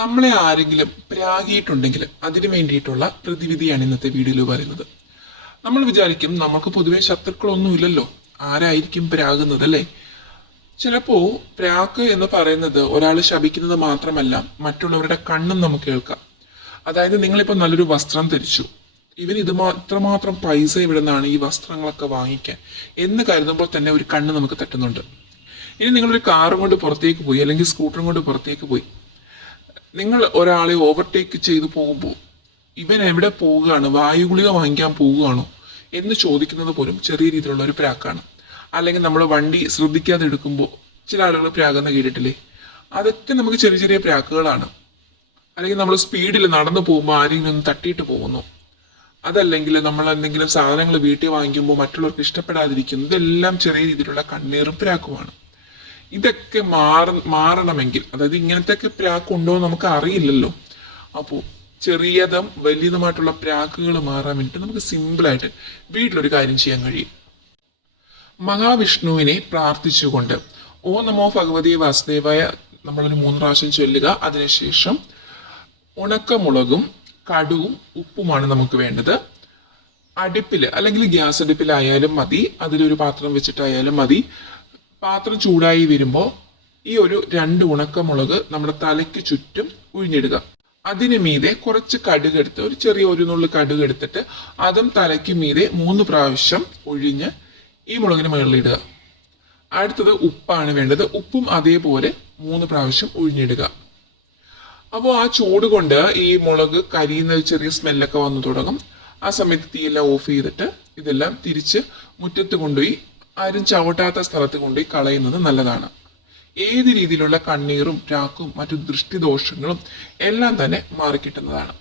നമ്മളെ ആരെങ്കിലും പ്രാഗിയിട്ടുണ്ടെങ്കിൽ അതിനു വേണ്ടിയിട്ടുള്ള പ്രതിവിധിയാണ് ഇന്നത്തെ വീഡിയോയിൽ പറയുന്നത്. നമ്മൾ വിചാരിക്കും നമുക്ക് പൊതുവെ ശത്രുക്കളൊന്നും ഇല്ലല്ലോ, ആരായിരിക്കും പ്രാകുന്നത് അല്ലേ? ചിലപ്പോ പ്രാക്ക് എന്ന് പറയുന്നത് ഒരാൾ ശപിക്കുന്നത് മാത്രമല്ല, മറ്റുള്ളവരുടെ കണ്ണും നമുക്ക് കേൾക്കാം. അതായത് നിങ്ങളിപ്പോൾ നല്ലൊരു വസ്ത്രം ധരിച്ചു, ഇവന് ഇത്രമാത്രം പൈസ ഇവിടെ നിന്നാണ് ഈ വസ്ത്രങ്ങളൊക്കെ വാങ്ങിക്കാൻ എന്ന് കരുതുമ്പോൾ തന്നെ ഒരു കണ്ണ് നമുക്ക് തട്ടുന്നുണ്ട്. ഇനി നിങ്ങളൊരു കാറും കൊണ്ട് പുറത്തേക്ക് പോയി, അല്ലെങ്കിൽ സ്കൂട്ടറും കൊണ്ട് പുറത്തേക്ക് പോയി, നിങ്ങൾ ഒരാളെ ഓവർടേക്ക് ചെയ്തു പോകുമ്പോൾ ഇവൻ എവിടെ പോവുകയാണ്, വായുഗുളിക വാങ്ങിക്കാൻ പോവുകയാണോ എന്ന് ചോദിക്കുന്നത് പോലും ചെറിയ രീതിയിലുള്ള ഒരു പ്രാക്കാണ്. അല്ലെങ്കിൽ നമ്മൾ വണ്ടി ശ്രദ്ധിക്കാതെ എടുക്കുമ്പോൾ ചില ആളുകൾ പ്രാകുന്ന കേട്ടിട്ടില്ലേ? അതൊക്കെ നമുക്ക് ചെറിയ ചെറിയ പ്രാക്കുകളാണ്. അല്ലെങ്കിൽ നമ്മൾ സ്പീഡിൽ നടന്നു പോകുമ്പോൾ ആരെങ്കിലും ഒന്ന് തട്ടിയിട്ട് പോകുന്നു, അതല്ലെങ്കിൽ നമ്മൾ എന്തെങ്കിലും സാധനങ്ങൾ വീട്ടിൽ വാങ്ങിക്കുമ്പോൾ മറ്റുള്ളവർക്ക് ഇഷ്ടപ്പെടാതിരിക്കുന്നു, ഇതെല്ലാം ചെറിയ രീതിയിലുള്ള കണ്ണീറും പ്രാക്കുമാണ്. ഇതൊക്കെ മാറണമെങ്കിൽ, അതായത് ഇങ്ങനത്തെ പ്രാക്കുണ്ടോ എന്ന് നമുക്ക് അറിയില്ലല്ലോ. അപ്പോൾ ചെറിയതും വലിയതുമായിട്ടുള്ള പ്രാക്കുകൾ മാറാൻ വേണ്ടിയിട്ട് നമുക്ക് സിമ്പിളായിട്ട് വീട്ടിലൊരു കാര്യം ചെയ്യാൻ കഴിയും. മഹാവിഷ്ണുവിനെ പ്രാർത്ഥിച്ചുകൊണ്ട് ഓ നമോ ഭഗവതി വാസുദേവായ നമ്മളൊരു 3 പ്രാവശ്യം ചൊല്ലുക. അതിനുശേഷം ഉണക്കമുളകും കടുവും ഉപ്പുമാണ് നമുക്ക് വേണ്ടത്. അടുപ്പിൽ അല്ലെങ്കിൽ ഗ്യാസ് അടുപ്പിലായാലും മതി, അതിലൊരു പാത്രം വെച്ചിട്ടായാലും മതി. പാത്രം ചൂടായി വരുമ്പോൾ ഈ ഒരു 2 ഉണക്കമുളക് നമ്മുടെ തലയ്ക്ക് ചുറ്റും ഉഴിഞ്ഞിടുക. അതിന് മീതെ കുറച്ച് കടുക് എടുത്ത്, ഒരു ചെറിയ ഒരു നുള്ളു കടുക് എടുത്തിട്ട് അതും തലയ്ക്ക് മീതെ 3 പ്രാവശ്യം ഒഴിഞ്ഞ് ഈ മുളകിന് മുകളിലിടുക. അടുത്തത് ഉപ്പാണ് വേണ്ടത്. ഉപ്പും അതേപോലെ 3 പ്രാവശ്യം ഒഴിഞ്ഞിടുക. അപ്പോൾ ആ ചൂട് കൊണ്ട് ഈ മുളക് കരിയുന്ന ചെറിയ സ്മെല്ലൊക്കെ വന്നു തുടങ്ങും. ആ സമയത്ത് തീയെല്ലാം ഓഫ് ചെയ്തിട്ട് ഇതെല്ലാം തിരിച്ച് മുറ്റത്ത് കൊണ്ടുപോയി, ആരും ചവിട്ടാത്ത സ്ഥലത്ത് കൊണ്ടുപോയി കളയുന്നത് നല്ലതാണ്. ഏത് രീതിയിലുള്ള കണ്ണീറും പ്രാക്കും മറ്റു ദൃഷ്ടിദോഷങ്ങളും എല്ലാം തന്നെ മാറിക്കിട്ടുന്നതാണ്.